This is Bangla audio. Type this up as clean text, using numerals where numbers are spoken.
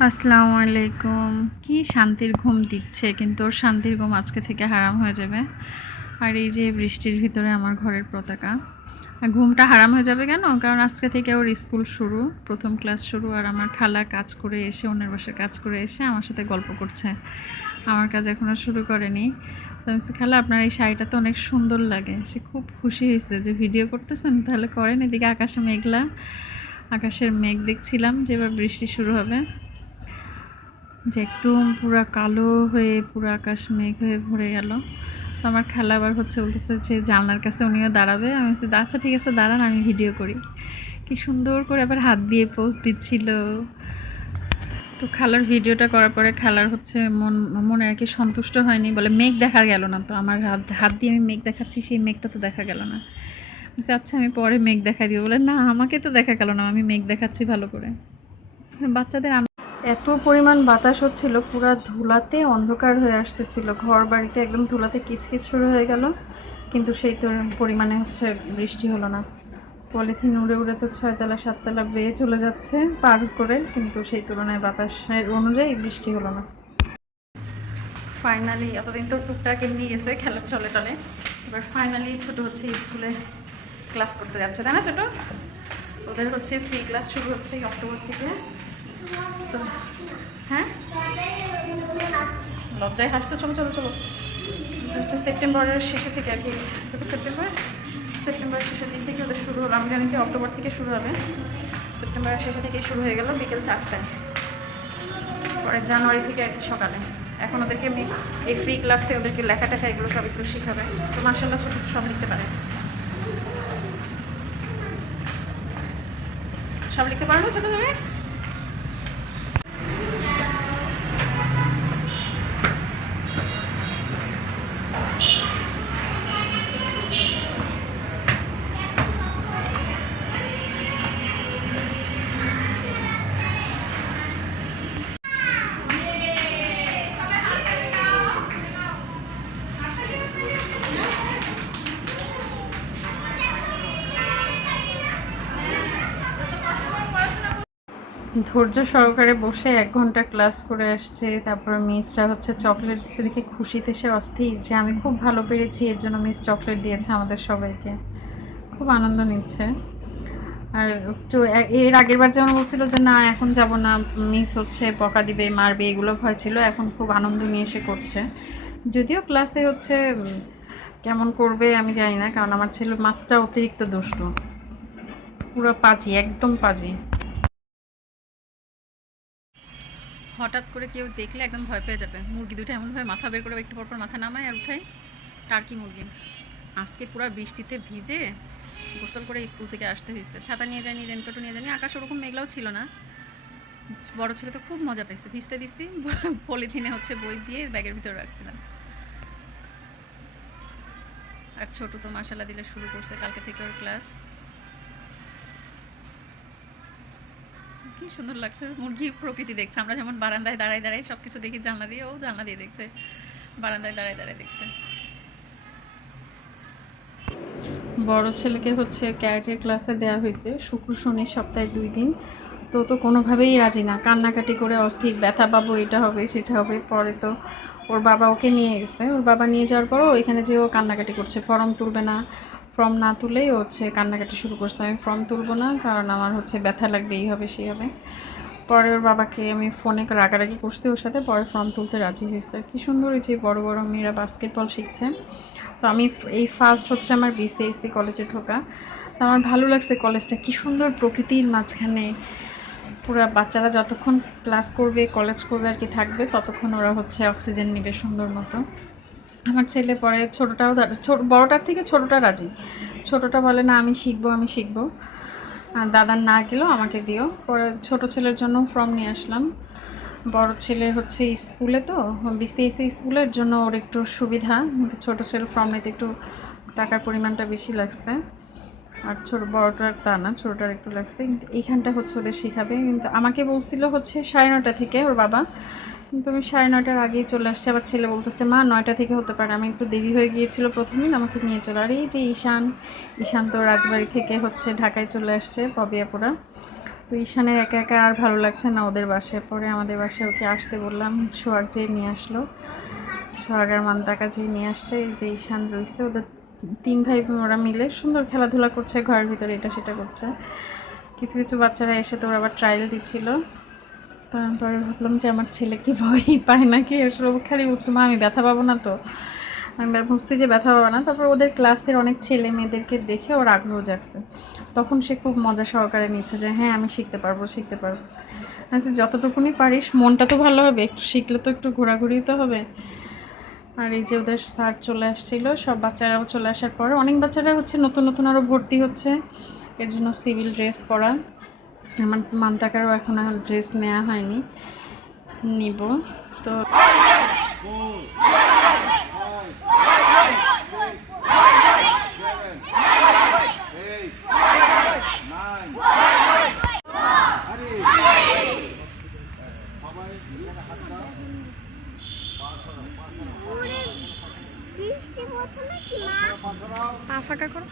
আসসালামু আলাইকুম। কি শান্তির ঘুম দিচ্ছে, কিন্তু ওর শান্তির ঘুম আজকে থেকে হারাম হয়ে যাবে। আর এই যে বৃষ্টির ভিতরে আমার ঘরের পতাকা, আর ঘুমটা হারাম হয়ে যাবে কেন? কারণ আজকে থেকে ওর স্কুল শুরু, প্রথম ক্লাস শুরু। আর আমার খালা কাজ করে এসে, অন্যের বাসায় কাজ করে এসে আমার সাথে গল্প করছে। আমার কাজ এখনও শুরু করেনি। তো আমি বলছি, খালা আপনার এই শাড়িটা তো অনেক সুন্দর লাগে। সে খুব খুশি হয়েছে যে ভিডিও করতেছেন, তাহলে করেন। এদিকে আকাশে মেঘলা, আকাশের মেঘ দেখছিলাম যে এবার বৃষ্টি শুরু হবে, যে একদম পুরা কালো হয়ে পুরো আকাশ মেঘ হয়ে ভরে গেল। তো আমার খালা আবার বলতেছে যে জানলার কাছে উনিও দাঁড়াবে। আমি বলছি আচ্ছা ঠিক আছে দাঁড়ান, আমি ভিডিও করি। কি সুন্দর করে আবার হাত দিয়ে পোজ দিচ্ছিল। তো খালার ভিডিওটা করার পরে খালার মনে আর কি সন্তুষ্ট হয়নি, বলে মেঘ দেখা গেল না। তো আমার হাত হাত দিয়ে আমি মেঘ দেখাচ্ছি, সেই মেঘটা তো দেখা গেল না। বলছি আচ্ছা আমি পরে মেঘ দেখা দিব। বলে না, আমাকে তো দেখা গেল না, আমি মেঘ দেখাচ্ছি ভালো করে। বাচ্চাদের এত পরিমাণ বাতাস হচ্ছিল, পুরা ধুলাতে অন্ধকার হয়ে আসতেছিল। ঘর বাড়িতে একদম ধুলাতে কিচকিচ শুরু হয়ে গেল, কিন্তু সেই তো পরিমাণে বৃষ্টি হলো না। পলিথিন উড়ে উড়ে তো 6 তলা 7 তলা বেয়ে চলে যাচ্ছে পার করে, কিন্তু সেই তুলনায় বাতাসের অনুযায়ী বৃষ্টি হলো না। ফাইনালি এতদিন তো টুকটাক এমনি গেছে খেলার চলে টলে, এবার ফাইনালি ছোটো স্কুলে ক্লাস করতে যাচ্ছে, তাই না ছোটো? ওদের ফ্রি ক্লাস শুরু হচ্ছে এই অক্টোবর থেকে। তো হ্যাঁ, লজ্জায় হাসছো? চলো চলো চলো। সেপ্টেম্বরের শেষে থেকে আর কি, সেপ্টেম্বরের শেষের দিক থেকে ওদের শুরু হলো। আমি জানি যে অক্টোবর থেকে শুরু হবে, সেপ্টেম্বরের শেষে থেকে শুরু হয়ে গেল বিকেল 4টায়। পরে জানুয়ারি থেকে আর কি সকালে। এখন ওদেরকে আমি এই ফ্রি ক্লাসে ওদেরকে লেখা টেখা এগুলো সব একটু শেখাবে। তো মার্শাল্লাহ সব লিখতে পারে, সব লিখতে পারো না ছোটো তুমি? ধৈর্য সহকারে বসে 1 ঘন্টা ক্লাস করে আসছে। তারপর মিসরা চকলেট দিচ্ছে দেখে খুশিতে সে অস্থির, যে আমি খুব ভালো পেরেছি, এর জন্য মিস চকলেট দিয়েছে আমাদের সবাইকে। খুব আনন্দ নিচ্ছে। আর একটু এর আগের বার যেমন বলছিল যে না এখন যাব না, মিস বকা দিবে মারবে, এগুলো ভয় ছিল। এখন খুব আনন্দ নিয়ে এসে করছে। যদিও ক্লাসে কেমন করবে আমি জানি না, কারণ আমার ছেলে মাত্রা অতিরিক্ত দুষ্টু, পুরো পাজি, একদম পাজি। হঠাৎ করে কেউ দেখলে একদম ভয় পেয়ে যাবে। মুরগি দুটো এমনভাবে মাথা বের করে একটু পরপর মাথা নামায় আর উঠায়, টার্কি মুরগি। আজকে পুরো বৃষ্টিতে ভিজে গোসল করে স্কুল থেকে আসতে হয়েছে। ছাতা নিয়ে যায়নি, রেনকোটও নিয়ে যায়নি। আকাশ ওরকম মেঘলাও ছিল না। বড় ছেলে তো খুব মজা পাইছে, ভিজতে ভিজতে পলিথিনে বই দিয়ে ব্যাগের ভিতরে রাখছিলাম। আর ছোট তো মাশাআল্লাহ দিলে শুরু করছে কালকে থেকে ওর ক্লাস। কি সুন্দর লাগছে, মুরগি প্রকৃতি দেখছে। আমরা যেমন বারান্দায় দাঁড়ায় দাঁড়ায় সব কিছু দেখি জানলা দিয়ে, ও জানলা দিয়ে দেখছে, বারান্দায় দাঁড়ায় দাঁড়ায় দেখছে। বড় ছেলেকে ক্যারেটের ক্লাসে দেওয়া হয়েছে শুক্র শনি সপ্তাহে 2 দিন। তো কোনোভাবেই রাজি না, কান্নাকাটি করে অস্থির, ব্যথা পাবো, এটা হবে সেটা হবে। পরে তো ওর বাবা ওকে নিয়ে গেছে। ওর বাবা নিয়ে যাওয়ার পরও ওইখানে যে ও কান্নাকাটি করছে, ফর্ম তুলবে না। ফর্ম না তুলেই কান্নাকাটি শুরু করছে, আমি ফর্ম তুলবো না, কারণ আমার ব্যথা লাগবে, এই হবে সেই হবে। পরে ওর বাবাকে আমি ফোনে রাগারাগি করছি ওর সাথে, পরে ফর্ম তুলতে রাজি হয়েছে। কি সুন্দর হয়েছে, বড় বড় মেয়েরা বাস্কেটবল শিখছে। তো আমি এই ফার্স্ট আমার বিসিএসসি কলেজে ঢোকা। তো আমার ভালো লাগছে কলেজটা, কি সুন্দর প্রকৃতির মাঝখানে। পুরো বাচ্চারা যতক্ষণ ক্লাস করবে, কলেজ করবে আর কি থাকবে, ততক্ষণ ওরা অক্সিজেন নেবে সুন্দর মতো। আমার ছেলে পরে ছোটোটাও বড়টার থেকে ছোটোটা রাজি। ছোটোটা বলে না আমি শিখবো আমি শিখবো, দাদার না গেলেও আমাকে দিও। পরে ছোটো ছেলের জন্য ফর্ম নিয়ে আসলাম। বড় ছেলে স্কুলে, তো বিসিএসসি স্কুলের জন্য ওর একটু সুবিধা। ছোটো ছেলে ফর্ম নিতে একটু টাকার পরিমাণটা বেশি লাগছে, আর বড়টার তা না, ছোটোটার একটু লাগছে। কিন্তু এইখানটা ওদের শেখাবে। কিন্তু আমাকে বলছিল 9:30 থেকে ওর বাবা, কিন্তু আমি 9:30টার আগেই চলে আসছি। আবার ছেলে বলতেছে মা 9টা থেকে হতে পারে। আমি একটু দেরি হয়ে গিয়েছিল প্রথম দিন, আমাকে নিয়ে চলে। আর এই যে ঈশান তো রাজবাড়ি থেকে ঢাকায় চলে আসছে, পবিয়াপুরা। তো তো ঈশানের একা একা আর ভালো লাগছে না ওদের বাসায়, পরে আমাদের বাসায় ওকে আসতে বললাম, সোহাগ যেয়ে নিয়ে আসলো, সোহাগ আর মান্তাকা যেয়ে নিয়ে আসছে। এই যে ঈশান রয়েছে, ওদের 3 ভাই ওরা মিলে সুন্দর খেলাধুলা করছে, ঘরের ভিতরে এটা সেটা করছে। কিছু কিছু বাচ্চারা এসে তো ওরা আবার ট্রায়াল দিচ্ছিল। তারপরে ভাবলাম যে আমার ছেলে কি ভয়ই পায় নাকি, আসলে ও খালি বলছে মা আমি ব্যথা পাবো না তো। আমি বুঝছি যে ব্যথা পাবো না। তারপর ওদের ক্লাসের অনেক ছেলে মেয়েদেরকে দেখে ওর আগ্রহ জাগছে, তখন সে খুব মজা সহকারে নিচ্ছে যে হ্যাঁ আমি শিখতে পারবো শিখতে পারবো। আচ্ছা যতটুকুনি পারিস, মনটা তো ভালো হবে, একটু শিখলে তো একটু ঘোরাঘুরি তো হবে। আর এই যে ওদের স্যার চলে আসছিল, সব বাচ্চারাও চলে আসার পরে অনেক বাচ্চারা হচ্ছে নতুন নতুন আরও ভর্তি হচ্ছে, এর জন্য সিভিল ড্রেস পরা। আমার মান্তাকারও এখন আর ড্রেস নেওয়া হয়নি, নিব। তো পা ফাঁকা করো।